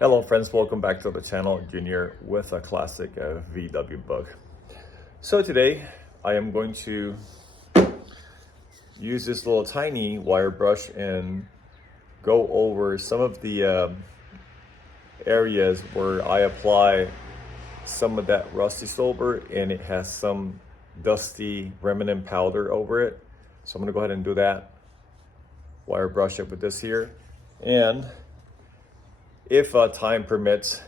Hello friends, welcome back to the channel, Junior with a classic VW Bug. So today I am going to use this little tiny wire brush and go over some of the areas where I apply some of that rusty silver and it has some dusty remnant powder over it. So I'm gonna go ahead and do that, wire brush it with this here, and if time permits,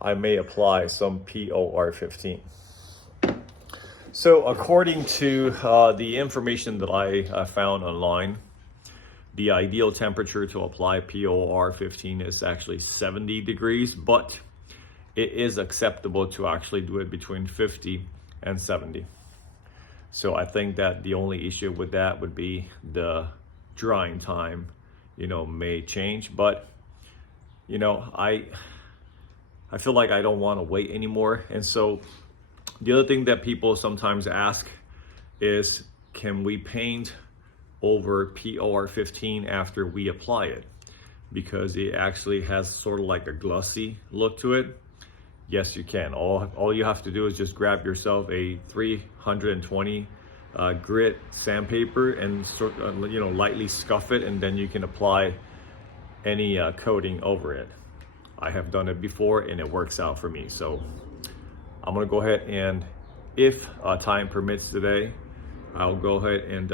I may apply some POR15. So according to the information that I found online, the ideal temperature to apply POR15 is actually 70 degrees, but it is acceptable to actually do it between 50 and 70. So I think that the only issue with that would be the drying time, may change, but I feel like I don't want to wait anymore. And so the other thing that people sometimes ask is, can we paint over POR15 after we apply it? Because it actually has sort of like a glossy look to it. Yes, you can. All you have to do is just grab yourself a 320 grit sandpaper and lightly scuff it, and then you can apply any coating over it. I have done it before and it works out for me. So I'm gonna go ahead and, if time permits today, I'll go ahead and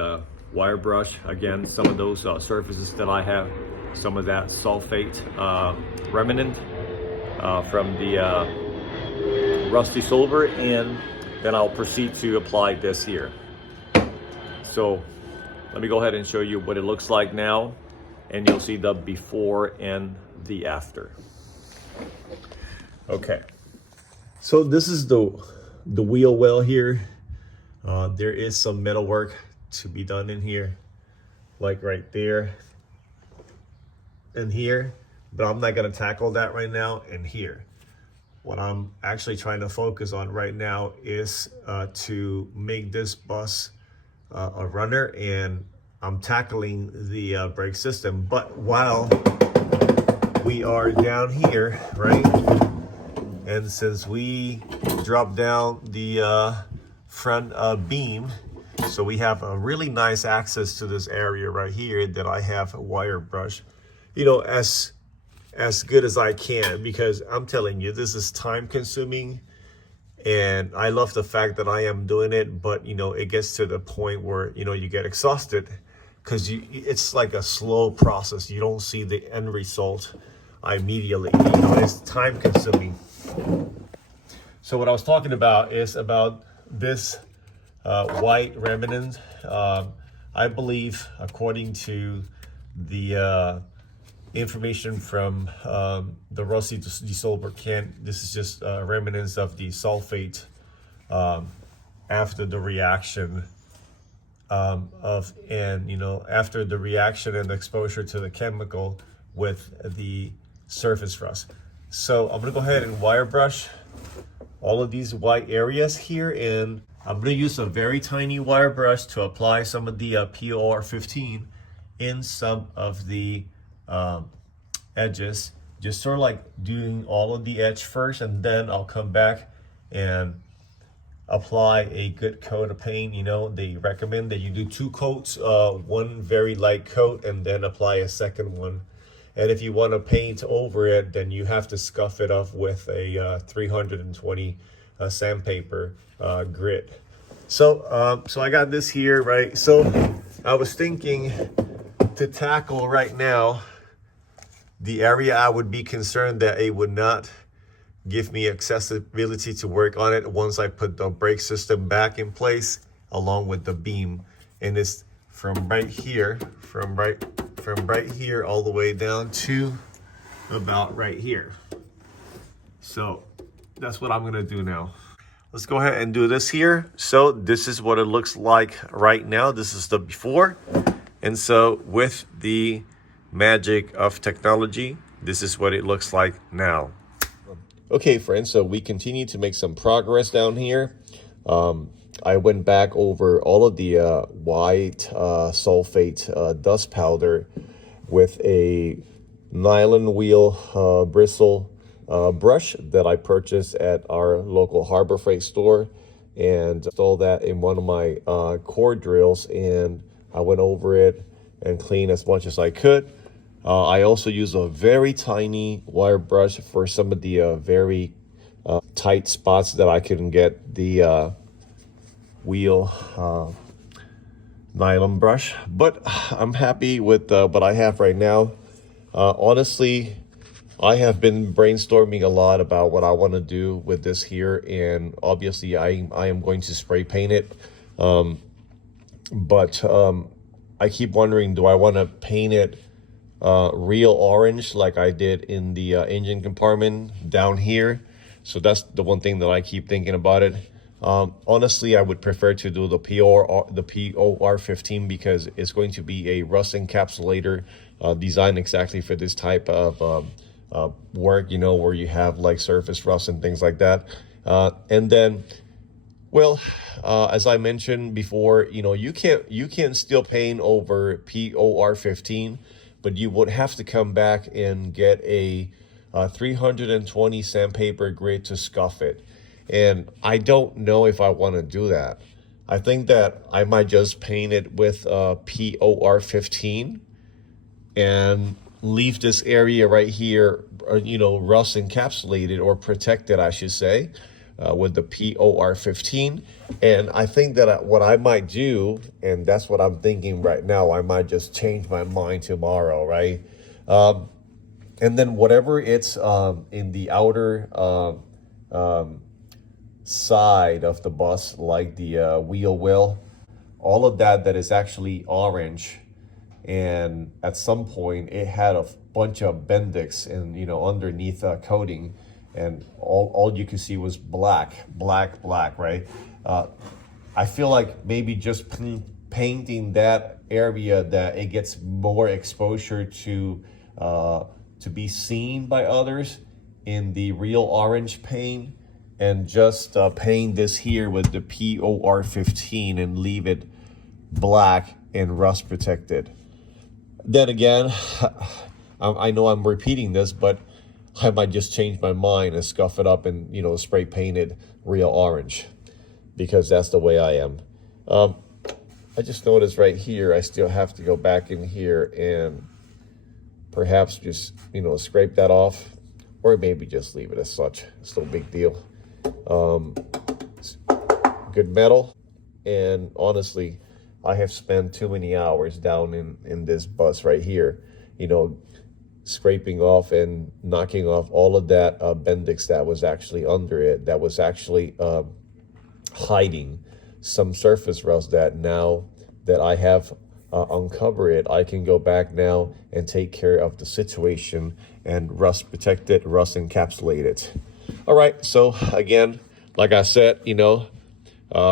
wire brush again some of those surfaces that I have, some of that sulfate remnant from the rusty silver, and then I'll proceed to apply this here. So let me go ahead and show you what it looks like now, and you'll see the before and the after. Okay, so this is the wheel well here. There is some metal work to be done in here, like right there and here, but I'm not gonna tackle that right now. And here, what I'm actually trying to focus on right now is to make this bus a runner, and I'm tackling the brake system. But while we are down here, right, and since we dropped down the front beam, so we have a really nice access to this area right here that I have a wire brush, as good as I can, because I'm telling you, this is time consuming. And I love the fact that I am doing it, but it gets to the point where you get exhausted, because it's like a slow process. You don't see the end result immediately. It's time consuming. So what I was talking about is about this white remnant. I believe, according to the information from the rusty desilver can, this is just remnants of the sulfate after the reaction after the reaction and the exposure to the chemical with the surface rust. So I'm gonna go ahead and wire brush all of these white areas here, and I'm gonna use a very tiny wire brush to apply some of the POR15 in some of the edges, just sort of like doing all of the edge first, and then I'll come back and apply a good coat of paint. They recommend that you do 2 coats, one very light coat, and then apply a second one. And if you want to paint over it, then you have to scuff it off with a 320 sandpaper grit. So I got this here, right? So I was thinking to tackle right now the area I would be concerned that it would not give me accessibility to work on it once I put the brake system back in place along with the beam. And it's from right here all the way down to about right here. So that's what I'm gonna do now. Let's go ahead and do this here. So this is what it looks like right now. This is the before. And so with the magic of technology, this is what it looks like now. Okay, friends, so we continue to make some progress down here. I went back over all of the white sulfate dust powder with a nylon wheel bristle brush that I purchased at our local Harbor Freight store, and installed that in one of my core drills, and I went over it and cleaned as much as I could. I also use a very tiny wire brush for some of the very tight spots that I couldn't get the wheel nylon brush. But I'm happy with what I have right now. Honestly, I have been brainstorming a lot about what I want to do with this here, and obviously I am going to spray paint it. But I keep wondering, do I want to paint it real orange like I did in the engine compartment down here? So that's the one thing that I keep thinking about it. Honestly, I would prefer to do the POR15 because it's going to be a rust encapsulator designed exactly for this type of work, you know, where you have like surface rust and things like that. And then, well, as I mentioned before, you know, you can still paint over POR15, but you would have to come back and get a 320 sandpaper grit to scuff it. And I don't know if I want to do that. I think that I might just paint it with POR15 and leave this area right here, you know, rust encapsulated or protected, I should say, with the POR15. And I think that what I might do, and that's what I'm thinking right now, I might just change my mind tomorrow, right? And then whatever it's in the outer side of the bus, like the wheel well, all of that is actually orange, and at some point it had a bunch of Bendix and, you know, underneath coating, and all you could see was black, right? I feel like maybe just painting that area, that it gets more exposure to be seen by others in the real orange paint, and just paint this here with the POR15 and leave it black and rust protected. Then again, I know I'm repeating this, but I might just change my mind and scuff it up and, you know, spray paint it real orange, because that's the way I am. I just noticed right here, I still have to go back in here and perhaps just, you know, scrape that off, or maybe just leave it as such. It's no big deal. Good metal, and honestly, I have spent too many hours down in this bus right here, you know, scraping off and knocking off all of that Bendix that was actually under it, that was actually hiding some surface rust, that now that I have uncovered it, I can go back now and take care of the situation and rust protect it, rust encapsulate it. All right, so again, like I said, you know,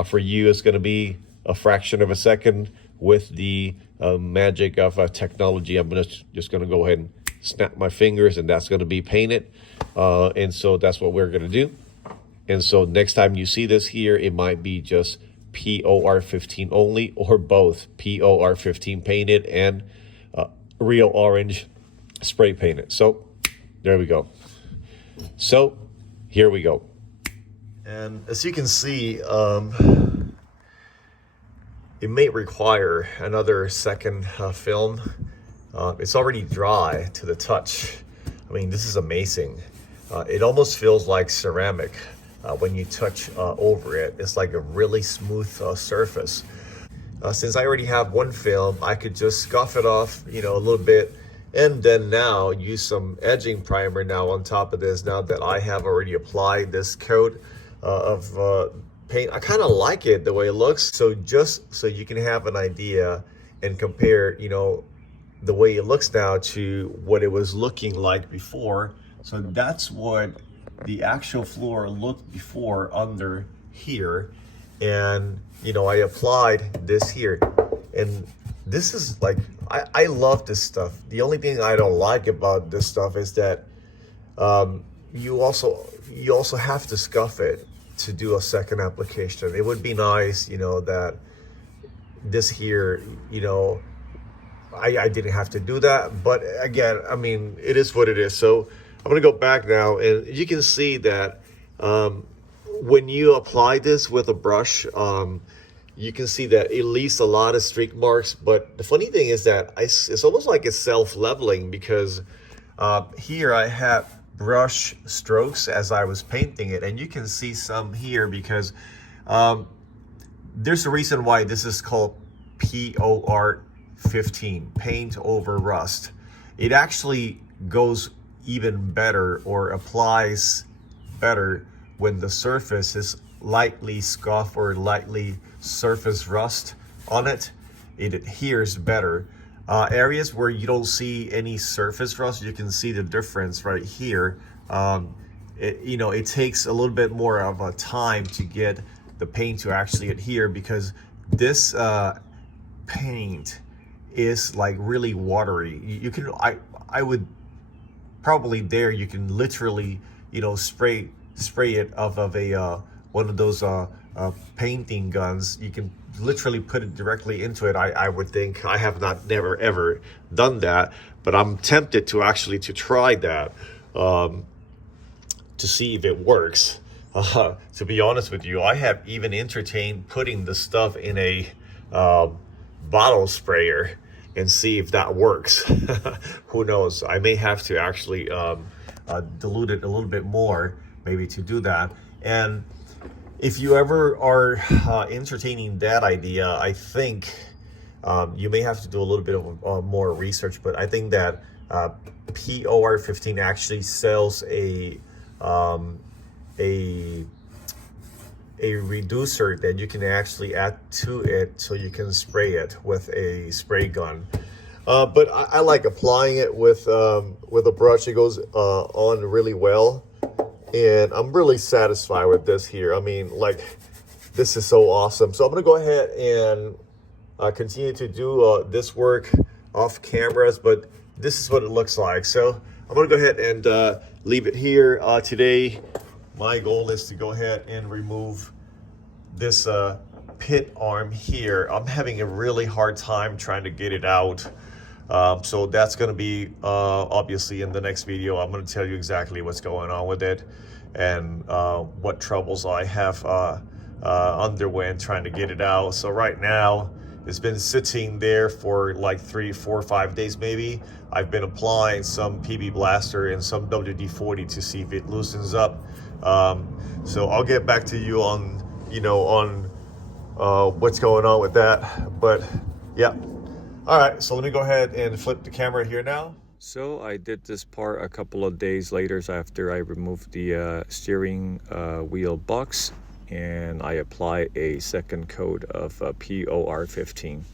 for you, it's going to be a fraction of a second. With the magic of technology, I'm just going to go ahead and snap my fingers, and that's going to be painted. And so that's what we're going to do. And so next time you see this here, it might be just POR15 only, or both POR15 painted and real orange spray painted. So there we go. So here we go. And as you can see, it may require another second film. It's already dry to the touch. I mean, this is amazing. It almost feels like ceramic when you touch over it. It's like a really smooth surface. Since I already have one film, I could just scuff it off, you know, a little bit, and then now use some edging primer now on top of this, now that I have already applied this coat of paint. I kind of like it the way it looks. So just so you can have an idea and compare, you know, the way it looks now to what it was looking like before. So that's what the actual floor looked before under here. And, you know, I applied this here, and this is like, I love this stuff. The only thing I don't like about this stuff is that you also have to scuff it to do a second application. It would be nice, you know, that this here, you know, I didn't have to do that. But again, I mean, it is what it is. So I'm gonna go back now, and you can see that when you apply this with a brush, you can see that it leaves a lot of streak marks. But the funny thing is that it's almost like it's self-leveling, because here I have brush strokes as I was painting it, and you can see some here because there's a reason why this is called POR 15, paint over rust. It actually goes even better, or applies better, when the surface is lightly scuffed or lightly surface rust on it. It adheres better. Areas where you don't see any surface rust, you can see the difference right here. It takes a little bit more of a time to get the paint to actually adhere, because this paint is like really watery. You can, I would probably dare, you can literally, spray it off of a one of those painting guns. You can literally put it directly into it. I would think. I have never ever done that, but I'm tempted to actually try that, to see if it works. To be honest with you, I have even entertained putting the stuff in a bottle sprayer and see if that works. Who knows? I may have to actually dilute it a little bit more, maybe, to do that. And if you ever are entertaining that idea, I think you may have to do a little bit of more research. But I think that POR 15 actually sells a reducer that you can actually add to it, so you can spray it with a spray gun. But I like applying it with a brush. It goes on really well, and I'm really satisfied with this here. I mean, like, this is so awesome. So I'm gonna go ahead and continue to do this work off cameras, but this is what it looks like. So I'm gonna go ahead and leave it here. Today, my goal is to go ahead and remove this pit arm here. I'm having a really hard time trying to get it out. So that's going to be obviously in the next video. I'm going to tell you exactly what's going on with it, and what troubles I have underwent trying to get it out. So right now, it's been sitting there for like 3, 4, 5 days maybe. I've been applying some PB Blaster and some WD-40 to see if it loosens up. So I'll get back to you on what's going on with that. But yeah. All right, so let me go ahead and flip the camera here now. So I did this part a couple of days later after I removed the steering wheel box, and I apply a second coat of POR 15.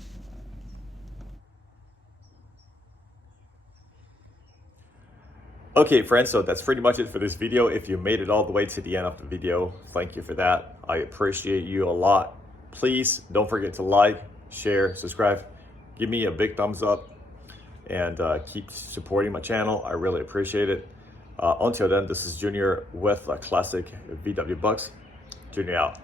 Okay, friends, so that's pretty much it for this video. If you made it all the way to the end of the video, thank you for that. I appreciate you a lot. Please don't forget to like, share, subscribe. Give me a big thumbs up, and keep supporting my channel. I really appreciate it. Until then, this is Junior with Classic VW Bucks. Junior out.